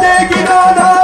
的な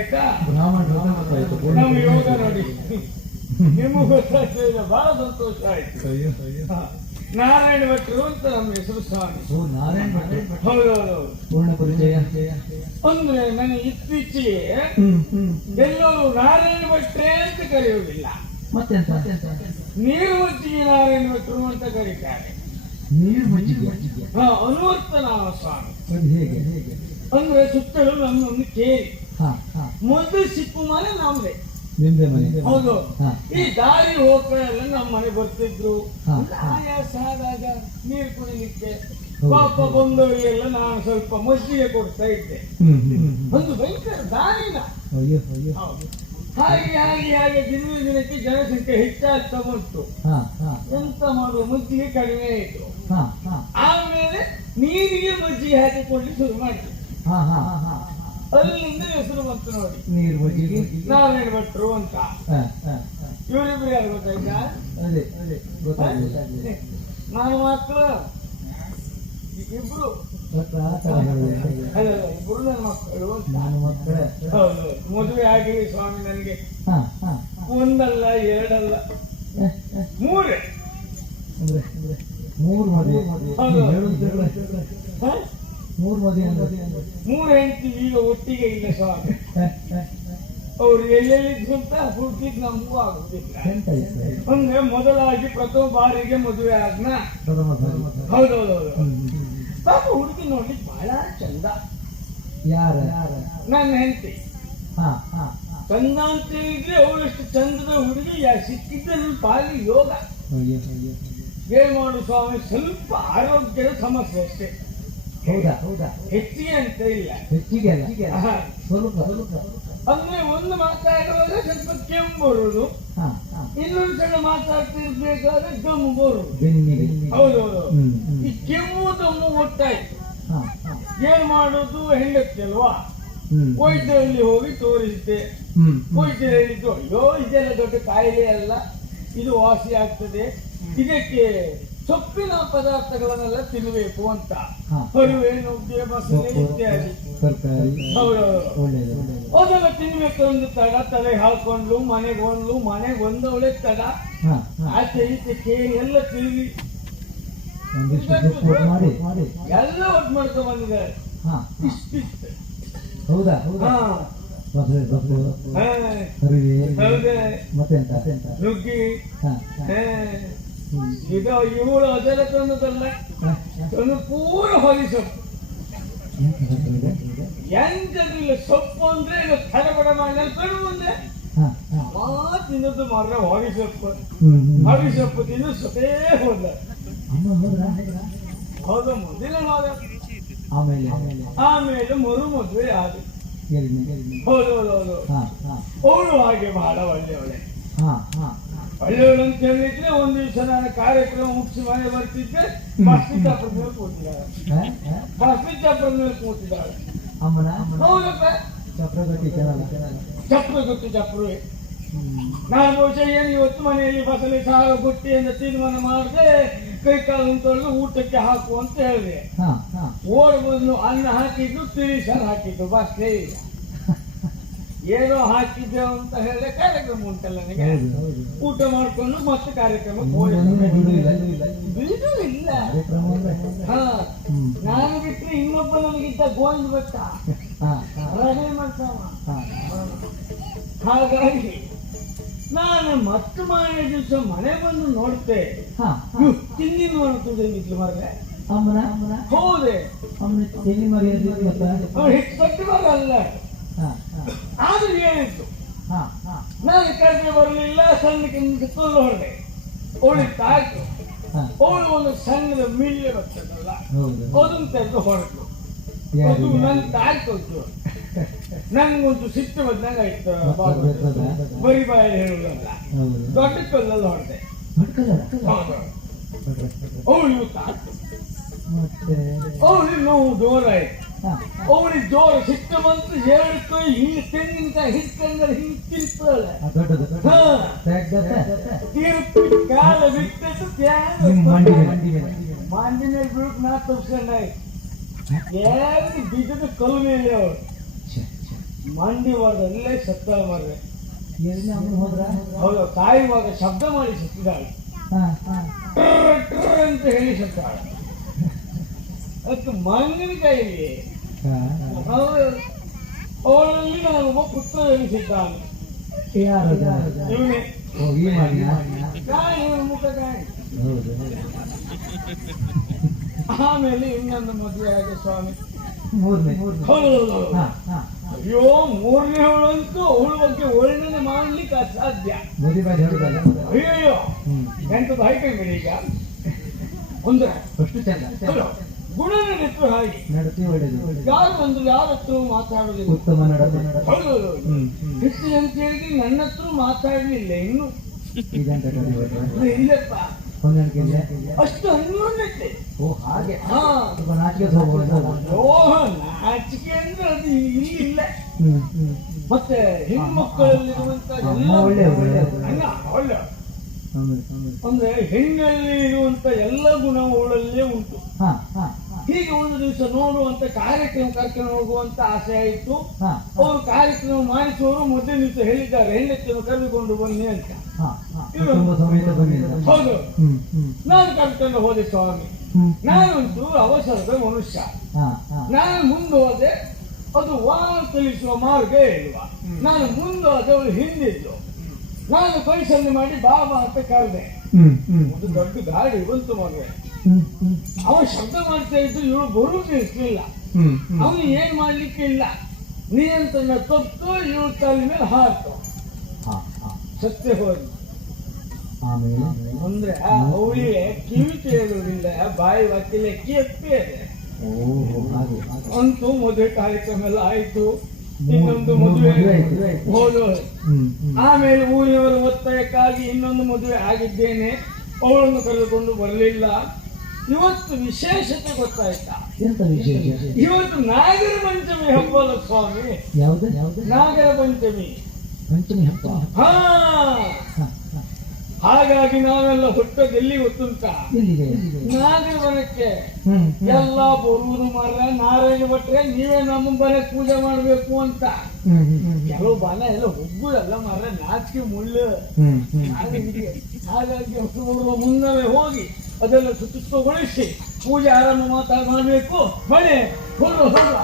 ಆಯ್ತಾ? ನಮ್ಮ ಯೋಗ ನೋಡಿ. ನಿಮಗೂ ಗೊತ್ತಾಗ್ತದೆ ಬಹಳ ಸಂತೋಷ ಆಯ್ತು. ನಾರಾಯಣ ಭಟ್ರು ಅಂತ ನಮ್ಮ ಹೆಸರು ಸ್ವಾಮಿ. ಅಂದ್ರೆ ನನಗೆ ಇತ್ತೀಚೆಗೆ ಎಲ್ಲರೂ ನಾರಾಯಣ ಭಟ್ರೆ ಅಂತ ಕರೆಯುವುದಿಲ್ಲ. ನೀರು ಮಜ್ಜಿಗೆ ನಾರಾಯಣ ಭಟ್ರು ಅಂತ ಕರೀತಾರೆ. ನೀರು ಮಜ್ಜಿಗೆ. ಹ, ಅನುವರ್ತ ಸ್ವಾಮಿ. ಅಂದ್ರೆ ಸುತ್ತಲೂ ನಮ್ಮ ಕೇರಿ. ಮೊದಲು ಸಿಕ್ಕು ಮನೆ ನಮ್ದೆ. ನಿಮ್ದೆ ಮನೆ. ಹೌದು. ಈ ದಾರಿ ಹೋಗ್ಕೊಳ್ಳೆಲ್ಲ ನಮ್ಮ ಮನೆ ಬರ್ತಿದ್ರು. ಆಯಾಸ ಆದಾಗ ನೀರು ಕುಡಿಲಿಕ್ಕೆ. ಪಾಪ ಬಂದವರಿಗೆಲ್ಲ ನಾನು ಸ್ವಲ್ಪ ಮಜ್ಜಿಗೆ ಕೊಡ್ತಾ ಇದ್ದೆ. ಒಂದು ಭಯಂಕರ ದಾರಿನ. ಹಾಗೆ ಹಾಗೆ ಹಾಗೆ ದಿನ ದಿನಕ್ಕೆ ಜನಸಂಖ್ಯೆ ಹೆಚ್ಚಾಗ್ತಾ ಬಂತು. ಹಾ ಹಾ. ಎಂತ ಮಾಡುವ? ಮಜ್ಜಿಗೆ ಕಡಿಮೆ ಆಯಿತು. ಆಮೇಲೆ ನೀರಿಗೆ ಮಜ್ಜಿಗೆ ಹಾಕಿಕೊಂಡು ಶುರು ಮಾಡಿದ್ರು. ಅಲ್ಲಿಂದ ಹೆಸರು ಬಂತು ನೋಡಿ. ನೀರು ಮಜ್ಜಿಗೆ ನಾರಾಯಣ ಭಟ್ರು ಅಂತ. ಇವರಿಬ್ರು ಯಾರು ಗೊತ್ತಾಯ್ತಾ? ಅದೇ ಅದೇ ಗೊತ್ತಾಗ್ಲಿಲ್ಲ. ನಾನು ಮಕ್ಕಳು. ಇಬ್ರು. ಇಬ್ರು ನನ್ನ ಮಕ್ಕಳು. ನಾನು ಮಕ್ಕಳೇ. ಹೌದು ಮದುವೆ ಆಗಿ ಸ್ವಾಮಿ ನನಗೆ. ಒಂದಲ್ಲ ಎರಡಲ್ಲ. ಮೂರೇ. ಮೂರು ಮದುವೆ. ಹೌದು. ಮೂರು ಮದುವೆ ಮೂರು ಹೆಂಡತಿ ಈಗ ಒಟ್ಟಿಗೆ ಇಲ್ಲ ಸ್ವಾಮಿ ಅವ್ರು ಎಲ್ಲೆಲ್ಲಿದ್ದು ಅಂತ ಹುಡುಕ್ಲಿಕ್ಕೆ ನಮಗೂ ಆಗುದಿಲ್ಲ? ಅಂದ್ರೆ ಮೊದಲಾಗಿ ಪ್ರಥಮ ಬಾರಿಗೆ ಮದುವೆ ಆದ್ನ? ಹೌದು. ಹೌದೌದೌದು. ಪಾಪ ಹುಡುಗಿ ನೋಡ್ಲಿಕ್ಕೆ ಬಹಳ ಚಂದ. ಯಾರ? ಯಾರ ನನ್ನ ಹೆಂಡತಿ. ಚಂದ ಅಂತ ಹೇಳಿದ್ರೆ ಅವಳಷ್ಟು ಚಂದದ ಹುಡುಗಿ ಯಾ- ಸಿಕ್ಕಿದ್ದಲ್ಲಿ ಪಾಲಿ ಯೋಗ. ಏನ್ ಮಾಡು ಸ್ವಾಮಿ ಸ್ವಲ್ಪ ಆರೋಗ್ಯದ ಸಮಸ್ಯೆ ಅಷ್ಟೇ. ಹೌದಾ? ಹೌದಾ? ಹೆಚ್ಚಿಗೆ ಅಂತ ಇಲ್ಲ. ಹೆಚ್ಚಿಗೆ ಅಲ್ಲ. ಸ್ವಲ್ಪ ಸ್ವಲ್ಪ. ಅಂದ್ರೆ ಒಂದು ಮಾತಾಡುವಾಗ ಸ್ವಲ್ಪ ಕೆಮ್ಮು ಬರುದು. ಹಾ ಹಾ. ಇನ್ನೊಂದು ಸಲ ಮಾತಾಡ್ತಿರ್ಬೇಕಾದ್ರೆ ದಮ್ಮು ಬರುದು. ಬೆನ್ನಿಗೆ ಹೌದೌದು. ಹ್ಮ್ ಹ್ಮ್. ಈ ಕೆಮ್ಮು ದಮ್ಮು ಒಟ್ಟಾಯ್ತು. ಏನ್ ಮಾಡೋದು? ಹೆಂಡತಿ ಅಲ್ವಾ ವೈದ್ಯರಲ್ಲಿ ಹೋಗಿ ತೋರಿಸಿದ್ದೆ. ವೈದ್ಯರು ಹೇಳಿದ್ದು ಅಯ್ಯೋ ಇದೆಲ್ಲ ದೊಡ್ಡ ಕಾಯಿಲೆ ಅಲ್ಲ. ಇದು ವಾಸಿ ಆಗ್ತದೆ. ಇದಕ್ಕೆ ಸೊಪ್ಪಿನ ಪದಾರ್ಥಗಳನ್ನೆಲ್ಲ ತಿನ್ನಬೇಕು ಅಂತ. ಹರಿವೆ ನುಗ್ಗೆ ಇತ್ಯಾದಿ. ಅದೆಲ್ಲ ತಿನ್ಬೇಕು ಒಂದು ತಡ ತಲೆ ಹಾಕೊಂಡ್ಲು ಮನೆಗೆ ಒಂದು ಮನೆಗೆ ಒಂದವಳೆ ತಡ. ಆಚೆ ಈಚೆ ಕೇಳಿ ಎಲ್ಲ ತಿರುಗಿ. ಎಲ್ಲ ಒಟ್ಟು ಮಾಡ್ಕೊಂಡು ಬಂದಿದ್ದಾರೆ. ಹೌದಾ? ಹೌದಾ ಮತ್ತೆಂತ? ನುಗ್ಗಿ ಇದು ಇವಳು ಅದೆಲ್ಲ ತಂದದಲ್ಲ. ಒಂದು ಪೂರ ಹೊಲಿ ಸೊಪ್ಪು? ಎಂತದಿಲ್ಲ ಸೊಪ್ಪು ಅಂದ್ರೆ ಇದು ತಡಬಡ ಮಾಡಿ ಕಣ್ಣು ಮುಂದೆ. ಮಾ ತಿನ್ನೋದು ಮಾತ್ರ ಹೊಳಿ ಸೊಪ್ಪು ಹ್ಮ್ ಸೊಪ್ಪು ತಿನ್ನು ಸೊಪ್ಪೇ ಹೋದ. ಹೌದು ಮುಂದಿನ ಹೋದ ಆಮೇಲೆ? ಆಮೇಲೆ ಮರು ಮದುವೆ ಆದ. ಹೌದು ಹೌದು ಹೌದು. ಅವಳು ಹಾಗೆ ಬಹಳ ಒಳ್ಳೆ ಒಳ್ಳೆ ಹಾ ಹಾ. ಒಳ್ಳೆಯವಳು ಅಂತ ಹೇಳಿದ್ರೆ ಒಂದು ದಿವಸ ನಾನು ಕಾರ್ಯಕ್ರಮ ಮುಗಿಸಿ ಮನೆ ಬರ್ತಿದ್ದೆ ಮೇಲೆ ಕೂತಿದ್ದಾಳೆ ಚಾಪದ ಮೇಲೆ ಕೂತಿದ್ದಾಳೆ ಹೌದಪ್ಪ. ಚಪ್ರ ಗೊತ್ತು ಚಪ್ರುವೆ ನಾನು ಬಹುಶಃ ಏನು ಇವತ್ತು ಮನೆಯಲ್ಲಿ ಬಸಳೆ ಸಾಲ ಬುಟ್ಟಿ ಅಂತ ತೀರ್ಮಾನ ಮಾಡಿದೆ ಕೈ ಕಾಲು ತೊಳೆದು ಊಟಕ್ಕೆ ಹಾಕು ಅಂತ ಹೇಳಿದೆ. ಓಡ್ ಬಂದು ಅನ್ನ ಹಾಕಿದ್ದು ತಿರಿಸಲು ಹಾಕಿದ್ದು ಬಸ್ಲೇ ಇಲ್ಲ ಏನೋ ಹಾಕಿದ್ದೇವೆ ಅಂತ ಹೇಳಿದ್ರೆ ಕಾರ್ಯಕ್ರಮ ಉಂಟಲ್ಲ ನನಗೆ? ಊಟ ಮಾಡ್ಕೊಂಡು ಮತ್ತೆ ಕಾರ್ಯಕ್ರಮ ಇಲ್ಲ ಹಾ. ನಾನು ಬಿಟ್ಟರೆ ಇನ್ನೊಬ್ಬ ನನಗಿದ್ದ ಗೋವಿಂದ ಭಟ್ಟ. ಮಾಡ್ತಾವ. ಹಾಗಾಗಿ ನಾನು ಮತ್ತು ಮಾರನೇ ದಿವಸ ಮನೆ ಬಂದು ನೋಡ್ತೆ. ಹಾ ತಿಂದಿನ ಮಾಡ್ತಿದ್ದೆ ಮಾರ್ರೆ. ಅಮ್ಮನ? ಅಮ್ಮನ ಹೌದೇ ಅಮ್ಮನ ತೆಂಗಿನ ಕಟ್ಟಿ ಇರ್ಲಿಕ್ಕೆ ಆದ್ರೆ ಏನಿತ್ತು? ನಾನು ಕಡಿಮೆ ಬರಲಿಲ್ಲ ಸಣ್ಣಕ್ಕೆ ಕಿತ್ಕೊಂಡು ಹೊರಡೆ ಅವಳಿಗೆ ತಾಯ್ತು ಅವಳು ಒಂದು ಸಣ್ಣದ ಮಿಲ್ಲೆ ಬರ್ತದಲ್ಲ ಅದನ್ನು ತೆಗೆದು ಹೊರಟು ಅದು ನನ್ನ ನನ್ ತಾಯ್ತು ನಂಗೊಂದು ಸಿಟ್ಟು ಬಂದಂಗ ಆಯ್ತು? ಬರಿ ಬಾಯಲ್ಲಿ ಹೇಳುವುದಲ್ಲ. ದೊಡ್ಡ ಕಲ್ಲಲ್ಲಿ ಹೊರಡೆ ಅವಳು ಇವತ್ತು ಅವಳು ನೋವು ದೂರ ಆಯ್ತು ಹಾ ಅವಳಿಗೆ ಜೋರ ಸಿಟ್ಟು ಬಂತು ಎರಡು ಕೈ ಹಿಂಗೆ ತೆಂಗಿನಕಾಯಿ ಹಿಡ್ಕೊಂಡ್ರೆ ಹಿಂಗೆ ತೆಗ್ದತ್ತೆ? ತೀರ್ಪಿ ಕಾಲ ಬಿಟ್ಟಿದ್ದು ಮಂಡಿ ಮೇಲೆ, ಮಂಡಿ ಬಿಡುಕ್ ನಾ ತಪ್ಸ್ಕೊಂಡಾಯ್ತು ಏನು ಬಿದ್ದದ ಕಲ್ಲು ಮೇಲೆ ಅವಳು. ಛೆ. ಮಂಡಿ ಅಲ್ಲೇ ಸತ್ತ ಹೋದ್ರ? ಹೌದು ಸಾಯುವಾಗ ಶಬ್ದ ಮಾಡಿ ಸತ್ತಿದ್ದಾಳೆ. ಹಾ ಹಾ ಟ್ರ್ ಟ್ರ್ ಅಂತ ಹೇಳಿ ಸತ್ತಾಳ ಅದಕ್ಕೆ ಮಂಗನಕಾಯಿಗೆ ಹಾ ಅವಳಲ್ಲಿ ನಾನು ಒಬ್ಬ ಪುತ್ರ ಎನಿಸಿದ್ದಾನೆ ಯಾರು ಅದು? ಇವನೇ ಓ ಈ ಮಾಡಿನ ಕಾಯಿ ಇವನ ಮುಖ ಕಾಯಿ ಹೌದು ಆಮೇಲೆ ಇನ್ನೊಂದು ಮದುವೆ ಆಗಿದೆ ಸ್ವಾಮಿ ಮೂರನೇ ಹೌದು ಹಾ ಹಾ ಅಯ್ಯೋ ಮೂರನೇ ಅವಳಂತೂ ಅವಳ ಬಗ್ಗೆ ವರ್ಣನೆ ಮಾಡ್ಲಿಕ್ಕೆ ಅಸಾಧ್ಯ ಬದಿ ಬಾಯಿ ಹೊಡ್ದಲ್ಲ? ಅಯ್ಯಯ್ಯೋ ಹ್ಮ್ ಎಂತದ್ದು ಹಾಯ್ಕೊಂಡ್ಬಿಡಿ ಈಗ ಅಂದ್ರೆ ಅಷ್ಟು ಚಂದ ಅಲ್ಲ, ಗುಣನಡಿತ್ತು ಹಾಗೆ. ನಡತೆ ಒಳ್ಳೆಯದು ಯಾರು ಒಂದು ಯಾರ ಹತ್ರ ಮಾತಾಡೋದಿಲ್ಲ ಉತ್ತಮ ನಡತೆ. ಹ್ಮ್ ಅಂತ ಹೇಳಿ ನನ್ನ ಹತ್ರ ಮಾತಾಡಲಿಲ್ಲ ಇನ್ನು. ಇಲ್ಲಪ್ಪ. ಅಷ್ಟು ಅನ್ಯೋನ್ಯತೆ. ಓ ಹಾಗೆ. ಹಾ. ನಾಚಿಕೆ ಓಹ ನಾಚಿಕೆ ಅಂದ್ರೆ ಅದು ಇಲ್ಲಿ ಇಲ್ಲ. ಮತ್ತೆ ಹೆಣ್ಮಕ್ಕಳಲ್ಲಿರುವಂತ ಎಲ್ಲ ಒಳ್ಳೆ. ಅಂದ್ರೆ ಹೆಣ್ಣಲ್ಲಿ ಇರುವಂತ ಎಲ್ಲ ಗುಣ ಅವಳಲ್ಲೇ ಉಂಟು. ಹೀಗೆ ಒಂದು ದಿವಸ ನೋಡುವಂತ ಕಾರ್ಯಕ್ರಮ ಕರ್ಕೊಂಡು ಹೋಗುವಂತ ಆಸೆ ಆಯಿತು. ಅವರು ಕಾರ್ಯಕ್ರಮ ಮಾಡಿಸುವವರು ಮೊದಲನೇ ದಿವಸ ಹೇಳಿದ್ದಾರೆ ಹೆಂಡತಿಯನ್ನು ಕರೆದುಕೊಂಡು ಬನ್ನಿ ಅಂತ. ಹೌದು. ನಾನು ಕರ್ಕೊಂಡು ಹೋದೆ ಸ್ವಾಮಿ. ನಾನಂತೂ ಅವಸರದ ಮನುಷ್ಯ. ನಾನು ಮುಂದೆ ಹೋದೆ ಅದು ವಾಹನ ತಿಳಿಸುವ ಮಾರ್ಗ ಇಲ್ವಾ. ನಾನು ಮುಂದೆ ಹೋದೆ ಅವಳು ಹಿಂದಿದ್ದು. ನಾನು ಪರಿಶೀಲನೆ ಮಾಡಿ ಬಾಬಾ ಅಂತ ಕರೆದೆ. ಒಂದು ದೊಡ್ಡ ಗಾಡಿ ಬಂತು ಮಗ. ಹ್ಮ್ ಹ್ಮ್ ಅವ ಶಬ್ದ ಮಾಡ್ತಾ ಇದ್ದು ಇವಳು ಬರೋಕೆ ಇರ್ಲಿಲ್ಲ. ಅವನು ಏನ್ ಮಾಡ್ಲಿಕ್ಕೆ ಇಲ್ಲ. ನಿಯಂತ್ರಣ ತಪ್ಪು ಇವಳು ತಲೆ ಮೇಲೆ ಹಾಕು ಸತ್ಯ ಹೋಯ್ತು ಆಮೇಲೆ? ಅಂದ್ರೆ ಅವಳಿಗೆ ಕಿವಿ ಕೇಳುವುದಿಲ್ಲ ಬಾಯಿ ವಕೀಲೆ ಕೆಪ್ಪಿ ಇದೆ. ಹಾಗೆ. ಅಂತೂ ಮದುವೆ ಕಾರ್ಯಕ್ರಮ ಎಲ್ಲ ಆಯ್ತು. ಇನ್ನೊಂದು ಮದುವೆ. ಹೌದು ಆಮೇಲೆ ಊರಿನವರ ಒತ್ತಾಯಕ್ಕಾಗಿ ಇನ್ನೊಂದು ಮದುವೆ ಆಗಿದ್ದೇನೆ. ಅವಳನ್ನು ಕರೆದುಕೊಂಡು ಬರಲಿಲ್ಲ. ಇವತ್ತು ವಿಶೇಷತೆ ಗೊತ್ತಾಯ್ತಾ? ಎಂತ ವಿಶೇಷ? ಇವತ್ತು ನಾಗರ ಪಂಚಮಿ ಹಬ್ಬಲ್ಲ ಸ್ವಾಮಿ. ಯಾವ್ದು? ಯಾವ್ದು ನಾಗರ ಪಂಚಮಿ. ಪಂಚಮಿ ಹಬ್ಬ? ಹಾ. ಹಾಗಾಗಿ ನಾವೆಲ್ಲ ಹುಟ್ಟೋದು ಎಲ್ಲಿ ಗೊತ್ತುಂಟ? ನಾಗರವನಕ್ಕೆ. ಎಲ್ಲ ಬರುವುದು ಮರ ನಾರಾಯಣ ಭಟ್ರೆ ನೀವೇ ನಮ್ಮ ಮನೆ ಪೂಜೆ ಮಾಡಬೇಕು ಅಂತ. ಕೆಲವು ಬಾಲ ಎಲ್ಲ ಹುಗ್ಗುದಲ್ಲ ಮರ ನಾಚಿಕೆ ಮುಳ್ಳು. ಹಾಗಾಗಿ ಮುನ್ನವೇ ಹೋಗಿ. ಅದೆಲ್ಲ ಸುತ್ತುಗೊಳಿಸಿ ಪೂಜೆ ಆರಂಭ ಮಾತಾ ಮಾಡಬೇಕು ಮಳೆ ಹೊರಡು ಹೊರಡು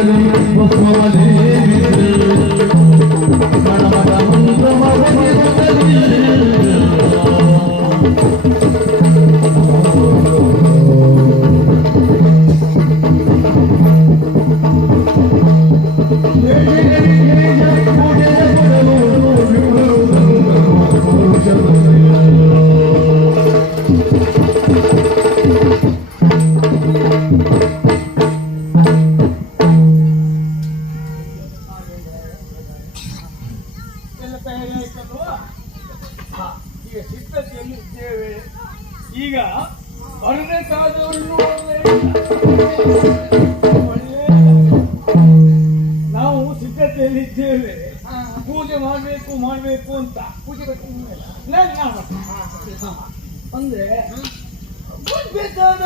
ಎಲ್ಲ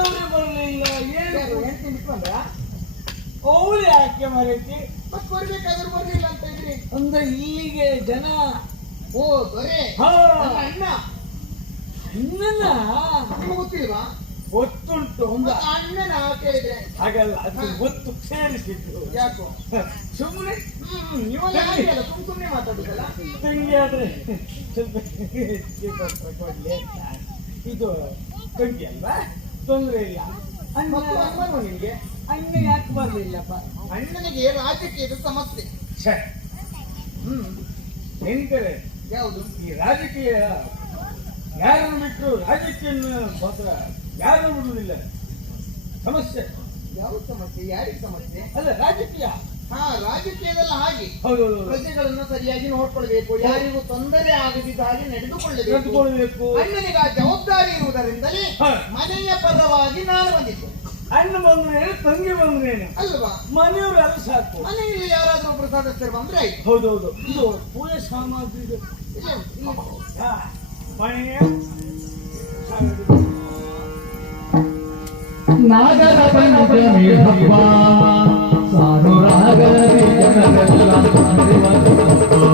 ಬೇಕಾದವರೇ ಬರಲಿಲ್ಲ ಏನು? ಅವಳು ಯಾಕೆ ಮರೈತಿ? ಮತ್ ಬರ್ಬೇಕಾದ್ರೂ ಬರ್ಲಿಲ್ಲ ಅಂತ ಇದ್ರಿ. ಅಂದ್ರೆ ಇಲ್ಲಿಗೆ ಜನ ಓ ದೊರೆ. ಹಾ. ನನ್ನ ಅಣ್ಣ. ಅಣ್ಣನ? ನಿಮ್ಗೆ ಗೊತ್ತಿಲ್ವಾ? ಗೊತ್ತುಂಟು. ಒಂದು ಮತ್ತೆ ಅಣ್ಣನ ಕೇಳಿದ್ರೆ ಹಾಗಲ್ಲ ಅದು ಗೊತ್ತು ಸೇರಿಸಿದ್ದು ಯಾಕೋ? ಸುಮ್ಮನೆ ನೀವೆಲ್ಲ ಹಾಗೆ ಅಲ್ಲ ಸುಮ್ ಸುಮ್ಮನೆ ಮಾತಾಡುದಲ್ಲ? ತಂಗಿ ಆದ್ರೆ. ಸ್ವಲ್ಪ. ಇದು ತಂಗಿ ಅಲ್ವಾ? ತೊಂದ್ರೆ ಇಲ್ಲ. ಅಣ್ಣ ಮತ್ತು ಅನುಮಾನ ನಿನ್ಗೆ ಅಣ್ಣ ಯಾಕೆ ಬರ್ಲಿಲ್ಲಪ್ಪ? ಅಣ್ಣನಿಗೆ ರಾಜಕೀಯದ ಸಮಸ್ಯೆ. ಛೆ. ಹ್ಮ್. ಹೆಂಗರೆ ಯಾವುದು? ಈ ರಾಜಕೀಯ ಯಾರನ್ನು ಬಿಟ್ಟು ರಾಜಕೀಯ ಮಾತ್ರ ಯಾರು ಬಿಡುವುದಿಲ್ಲ. ಸಮಸ್ಯೆ. ಯಾವ ಸಮಸ್ಯೆ? ಯಾರಿಗೆ ಸಮಸ್ಯೆ? ಅಲ್ಲ ರಾಜಕೀಯ. ಹಾ ರಾಜಕೀಯದಲ್ಲ ಹಾಗೆ. ಹೌದೌದು. ಪ್ರಜೆಗಳನ್ನ ಸರಿಯಾಗಿ ನೋಡ್ಕೊಳ್ಬೇಕು ಯಾರಿಗೂ ತೊಂದರೆ ಆಗದಿದ್ದ ಹಾಗೆ ನಡೆದುಕೊಳ್ಳಬೇಕು. ಅಣ್ಣನಿಗೆ ಆ ಜವಾಬ್ದಾರಿ ಇರುವುದರಿಂದಲೇ ಮನೆಯ ಪರವಾಗಿ ನಾನು ಬಂದಿದ್ದೆ. ಅಣ್ಣ ಬಂದ್ರೇನು ತಂಗಿ ಬಂದ್ರೇನು ಅಲ್ವಾ? ಮನೆಯವರೆಲ್ಲ ಸಾಕು? ಮನೆಯಲ್ಲಿ ಯಾರಾದ್ರೂ ಪ್ರಸಾದ ಸದಸ್ಯರು ಬಂದ್ರೆ ಆಯ್ತು. ಹೌದೌದು. ಇದು ಪೂಜೆ ಸಾಮಗ್ರಿ ಮಣೆ ನಾಗರ ಬಂದ ಹಬ್ಬ Murad, Murad, Murad, Murad,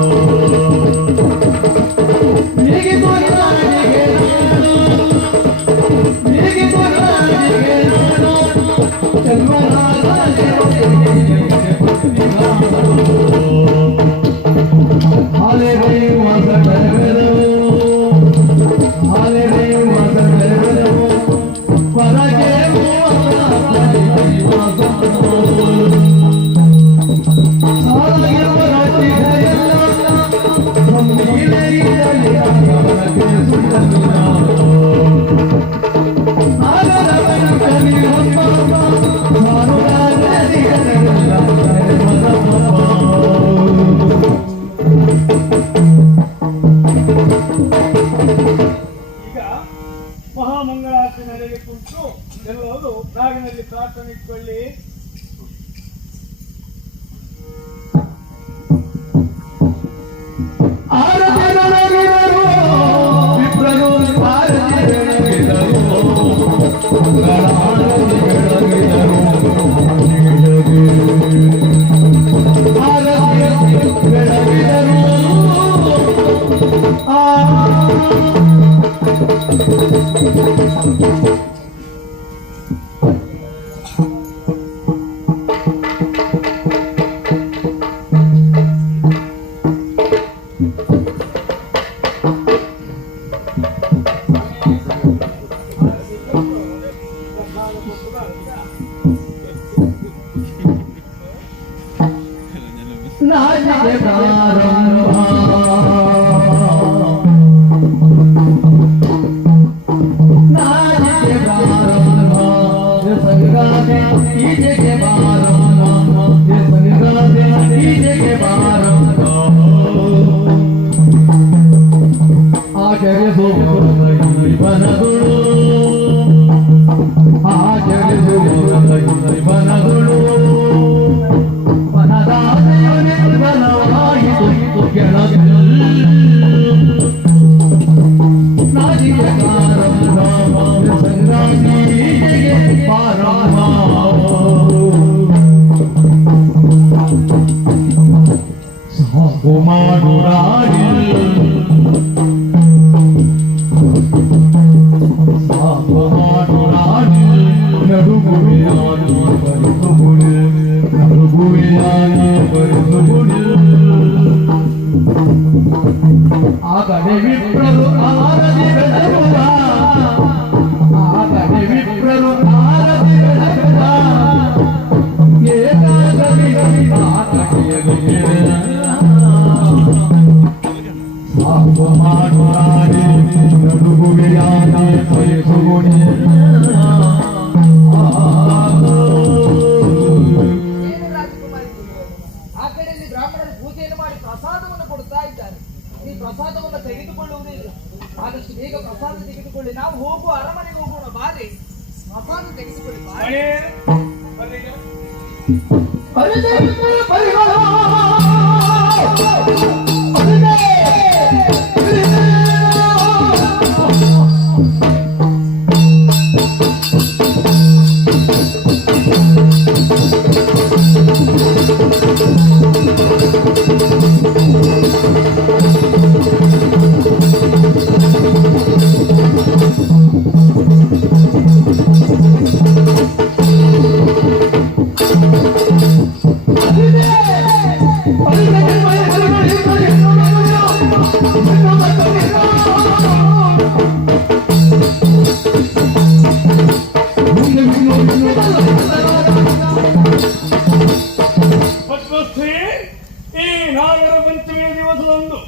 ದಿವಸದಂದು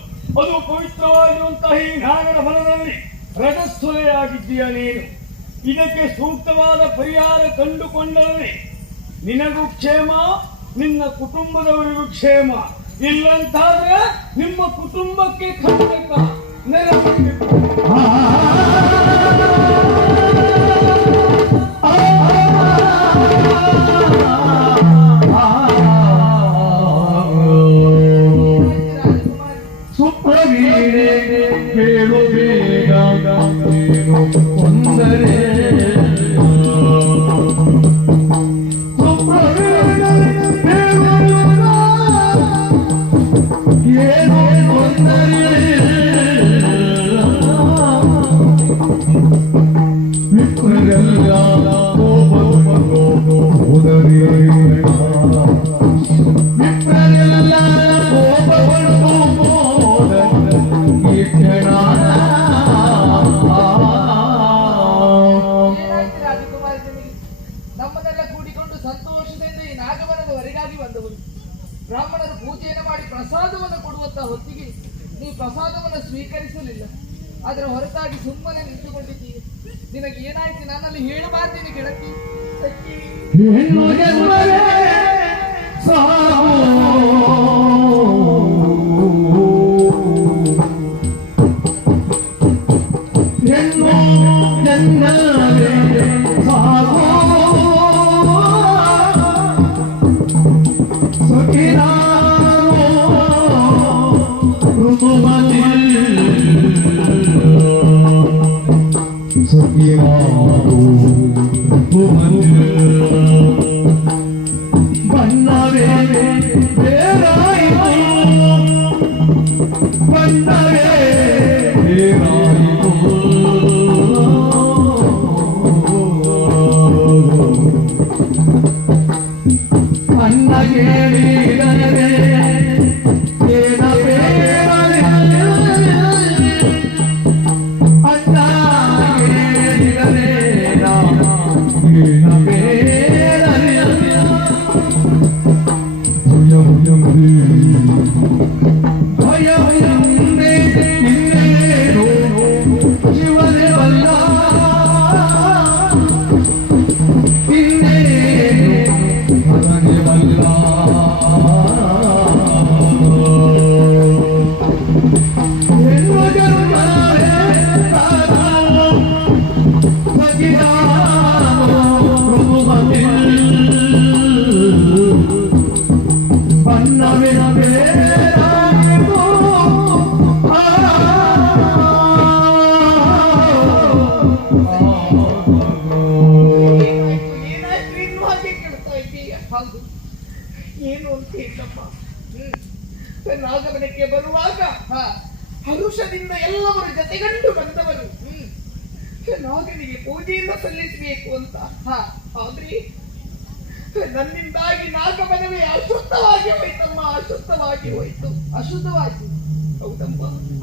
ಅದು ಪವಿತ್ರವಾಗಿರುವಂತಹ ಈ ನಾಗರ ಫಲದಲ್ಲಿ ರಜಸ್ವಲೆಯಾಗಿದ್ದೀಯ ನೀನು. ಇದಕ್ಕೆ ಸೂಕ್ತವಾದ ಪರಿಹಾರ ಕಂಡುಕೊಂಡರೆ ನಿನಗೂ ಕ್ಷೇಮ, ನಿನ್ನ ಕುಟುಂಬದವರಿಗೂ ಕ್ಷೇಮ. ಇಲ್ಲಂತಾದ್ರೆ ನಿಮ್ಮ ಕುಟುಂಬಕ್ಕೆ ಖಂಡಕ ನೆರವೇರಬೇಕು. Sahara.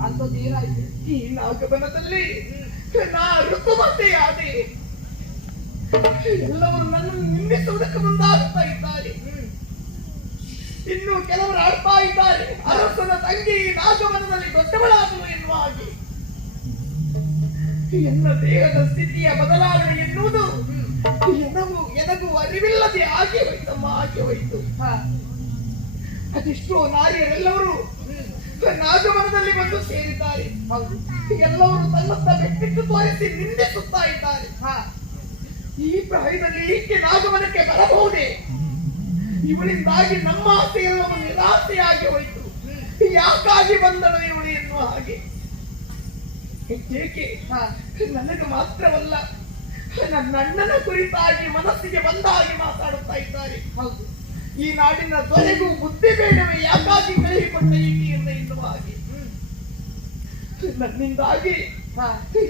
ಅಂಥದ್ದೇನಾಯ್ತು ಈ ನಾಗಮನದಲ್ಲಿ ನಾ ಋತುಮತೆಯಾದೆ ಎಲ್ಲವರು ನನ್ನನ್ನು ನಿಂದಿಸುವುದಕ್ಕೆ ಮುಂದಾಗುತ್ತಾ ಇದ್ದಾರೆ. ಇನ್ನು ಕೆಲವರು ಆಡ್ತಾ ಇದ್ದಾರೆ. ಅರಸನ ತಂಗಿ ನಾಗವನದಲ್ಲಿ ದೊಡ್ಡವಳಾದಳು ಎನ್ನುವ ಹಾಗೆ. ಎನ್ನ ದೇಹದ ಸ್ಥಿತಿಯ ಬದಲಾವಣೆ ಎನ್ನುವುದು ಎನಗೂ ಎನಗೂ ಅರಿವಿಲ್ಲದೆ ಆಗಿ ಹೋಯ್ತಮ್ಮ ಆಗಿ ಹೋಯ್ತು. ಅದೆಷ್ಟೋ ನಾರಿಯರೆಲ್ಲವರು ನಾಗವನದಲ್ಲಿ ಬಂದು ಸೇರಿದ್ದಾರೆ. ಎಲ್ಲವರು ತನ್ನತ್ತ ಬೆಟ್ಟಿಟ್ಟು ತೋರಿಸಿ ನಿಂದಿಸುತ್ತಾ ಇದ್ದಾರೆ. ಈ ಪ್ರಾಯದಲ್ಲಿ ಈಕೆ ನಾಗವನಕ್ಕೆ ಬರಬಹುದೇ? ಇವಳಿಂದಾಗಿ ನಮ್ಮ ಆಸೆಯೆಲ್ಲವೂ ನಿರಾಸೆಯಾಗಿ ಹೋಯಿತು. ಯಾಕಾಗಿ ಬಂದಳು ಇವಳಿ ಎನ್ನುವ ಹಾಗೆ. ಏಕೆ? ನನಗೆ ಮಾತ್ರವಲ್ಲ ನನ್ನ ಅಣ್ಣನ ಕುರಿತಾಗಿ ಮನಸ್ಸಿಗೆ ಬಂದ ಹಾಗೆ ಮಾತಾಡುತ್ತಾ ಇದ್ದಾರೆ. ಹೌದು. ಈ ನಾಡಿನ ದೊರೆಗೂ ಬುದ್ಧಿ ಬೇಡವೇ ಯಾಕಾಗಿ ಕಳುಹಿಕೊಂಡ ಈಕೆಯಿಂದ ಎನ್ನುವ ಹಾಗೆ? ನನ್ನಿಂದಾಗಿ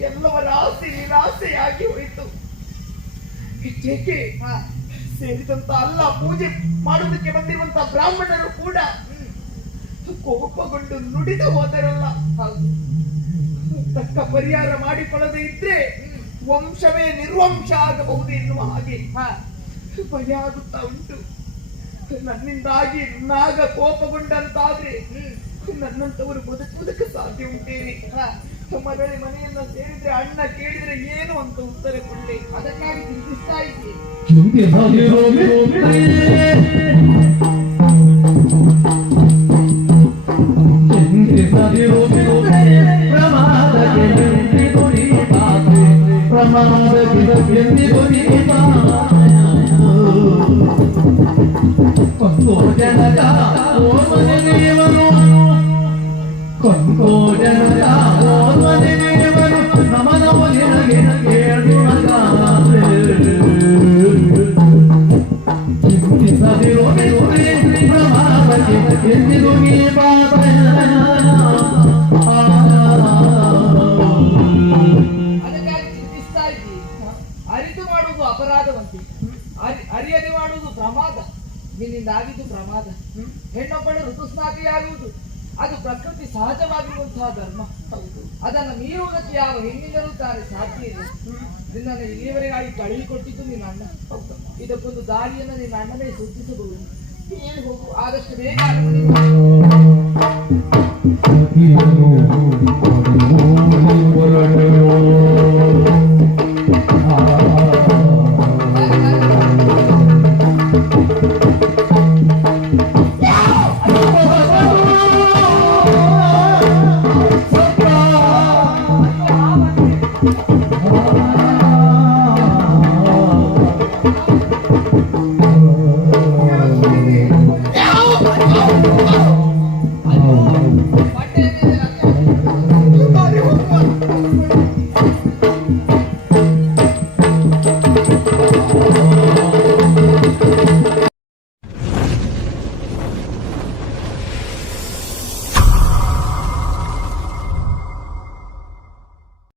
ಎಲ್ಲವರ ಆಸೆ ನಿರಾಸೆಯಾಗಿ ಹೋಯಿತು. ಏಕೆ ಸೇರಿದಂತ ಅಲ್ಲ ಪೂಜೆ ಮಾಡುವುದಕ್ಕೆ ಬಂದಿರುವಂತ ಬ್ರಾಹ್ಮಣರು ಕೂಡ ಕೋಪಗೊಂಡು ನುಡಿದು ಹೋದರಲ್ಲ. ತಕ್ಕ ಪರಿಹಾರ ಮಾಡಿಕೊಳ್ಳದೆ ಇದ್ರೆ ವಂಶವೇ ನಿರ್ವಂಶ ಆಗಬಹುದು ಎನ್ನುವ ಹಾಗೆ ಭಯ ಆಗುತ್ತಾ ಉಂಟು. ನನ್ನಿಂದಾಗಿ ನಾಗ ಕೋಪಗೊಂಡಂತಾದ್ರೆ ನನ್ನಂತವರು ಬದುಕುವುದಕ್ಕೆ ಸಾಧ್ಯ ಉಂಟೇನೆ ಮರಳಿ ಮನೆಯನ್ನ ಸೇರಿದ್ರೆ ಅಣ್ಣ ಕೇಳಿದ್ರೆ ಏನು ಅಂತ ಉತ್ತರ ಕೊಡ್ಲಿ. ಅದಕ್ಕಾಗಿ ಚಿಂತಿಸ್ತಾ ಇದ್ದೀನಿ కోటనట ఓర్వని నీవను. ನಿನ್ನನ್ನು ಇಲ್ಲಿಯವರೆಗಾಗಿ ಕಳುಹಿಕೊಟ್ಟಿದ್ದು ನಿನ್ನ ಅಣ್ಣ. ಇದಕ್ಕೊಂದು ದಾರಿಯನ್ನು ನಿನ್ನ ಅಣ್ಣನೇ ಸೂಚಿಸಬಹುದು ಏನು ಹೋಗು? ಆದಷ್ಟು ಬೇಗ.